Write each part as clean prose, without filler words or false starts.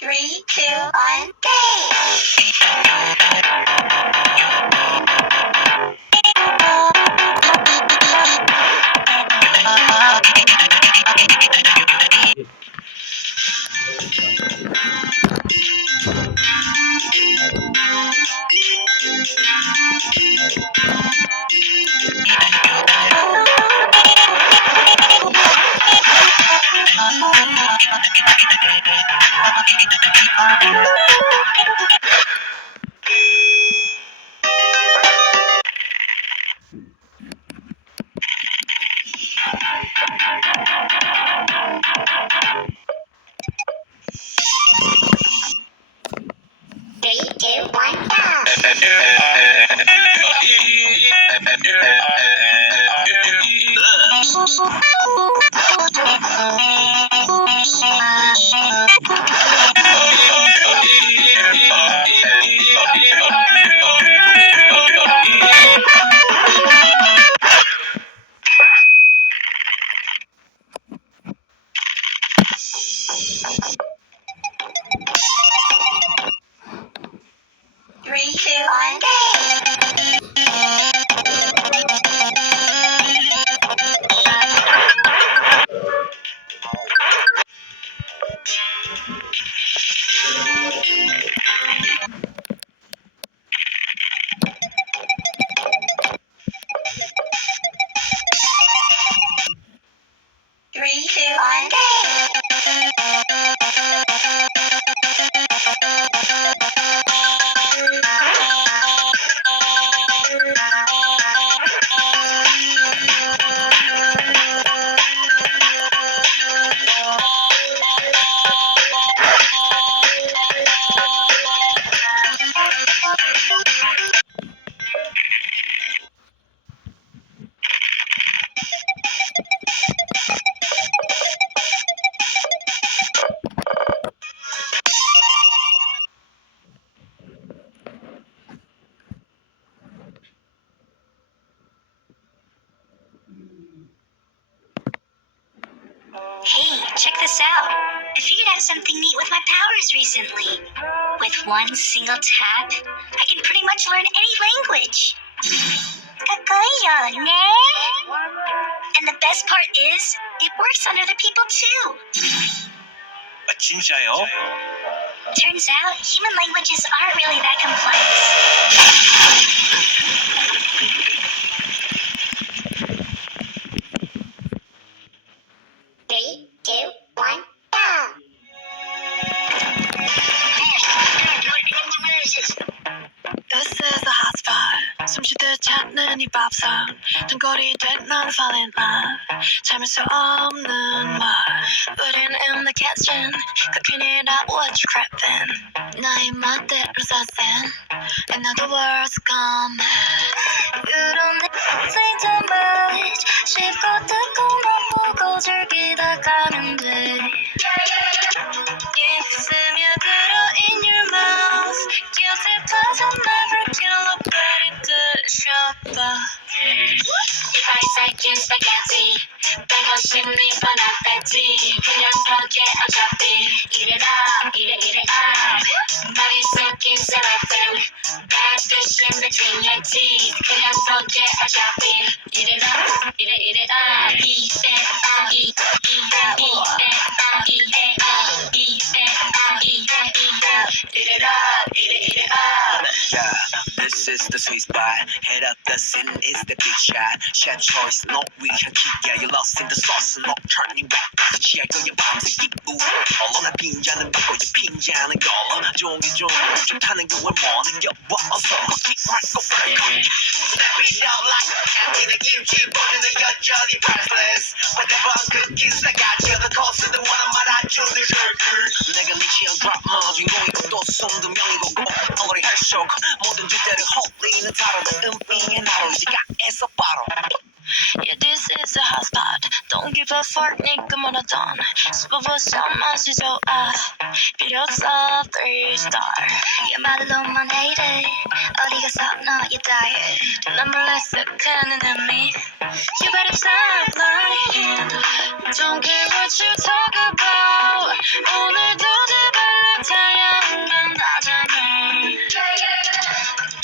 Three, two, one, go! Three, two, one, go! Three, two, one, go! Three, two, one, Hey, check this out. I figured out something neat with my powers recently. With one single tap, I can pretty much learn any language. Kakayo, ne? And the best part is, it works on other people too. 진짜요? Turns out, human languages aren't really that complex. Three, two, one, go! This is the hot spot. 숨쉬듯 찾는 이 밥상. 등골이 된난 falling in love. 참을 수 없는 말. Putting in the kitchen. Cooking it up, what you craving? 나의 멋대로 사센. And now the world's gone mad. You don't need to think too much. 쉽고 뜨거운 보고 즐기다 가면 돼. If 스며들어 in your mouth. Guilty pleasure never kill a body to shop. If I say 긴 spaghetti, 빼고 싶니 뻔하겠지. 그냥 포기해 어차피. Eat it up, eat it up. 머리 섞인 cellophane, bad fish in between your teeth. 그냥 포기해 어차피. Eat it up, eat it up. Eat it up, eat it up, eat it up, eat it up, eat is the sweet spot. Head up the scene is the big shot. Chef choice, no we can keep. Yeah, you lost in the sauce, no turning back. 취할거야 밤새 기쁘. 얼렁한 빈잔은 바꿔 이 빈잔은 걸어. 좋은 게 좋다는 걸 뭐는 겨봐서 걷지 말고 빨리. Let me know like 내 김치 버리는 여전히 priceless. Whatever I'm cooking, I got you. The cost of the one I'm 말아주는 sugar. 내가 네 취향 드라마 주인공이고 또 손도 명이고 머리 헬쇼크 모든 주제를 홀리는 다른 의미의 나로 시각에서 바로. Yeah, this is a hot spot. Don't give a fuck, nigga, 모노톤. 씹어보자 맛이 좋아. 필요 없어, 3-star. 얘 말로만 hate it 어디 가서 너의 diet 난 몰래 쓱하는 의미. You better stop lying. Don't care what you talk about. 오늘도 제발 타령만 하자면.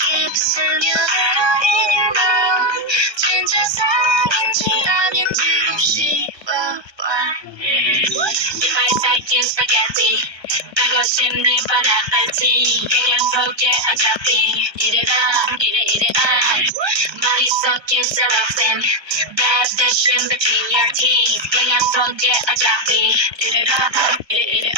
Keep singing in your mouth 진짜 사랑인지 아닌지 좀 씹어봐 이빨 살찐 스파게티 따고 싶는 바나나티 그냥 보게 어차피 이래라 이래 머리 섞인 cellophane Bad 대신 between your teeth 그냥 보게 어차피 이래라 이래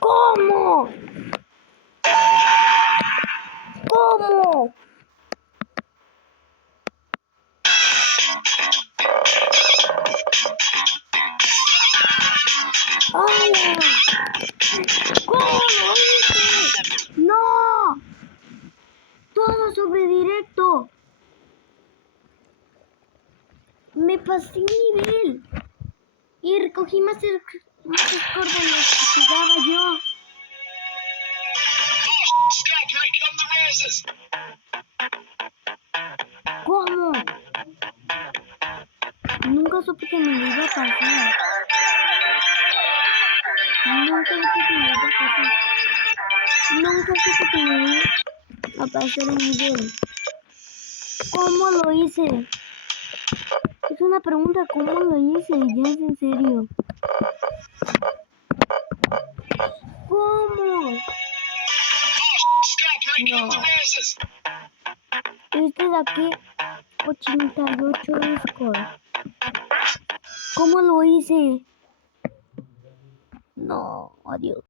¿Cómo? ¿Cómo? ¡Ay! ¿Cómo lo hice? ¡No! Todo sobre directo. Me pasé nivel. Y recogí más score de los que jugaba yo. ¿Cómo? Nunca supe que me lo iba a pasar. Nunca supe que me iba a pasar. Nunca supe que me iba a pasar el nivel. ¿Cómo lo hice? Es una pregunta, ¿cómo lo hice? Ya es en serio. ¿Cómo? No. Este de aquí, 88 score. ¿Cómo lo hice? No, adiós.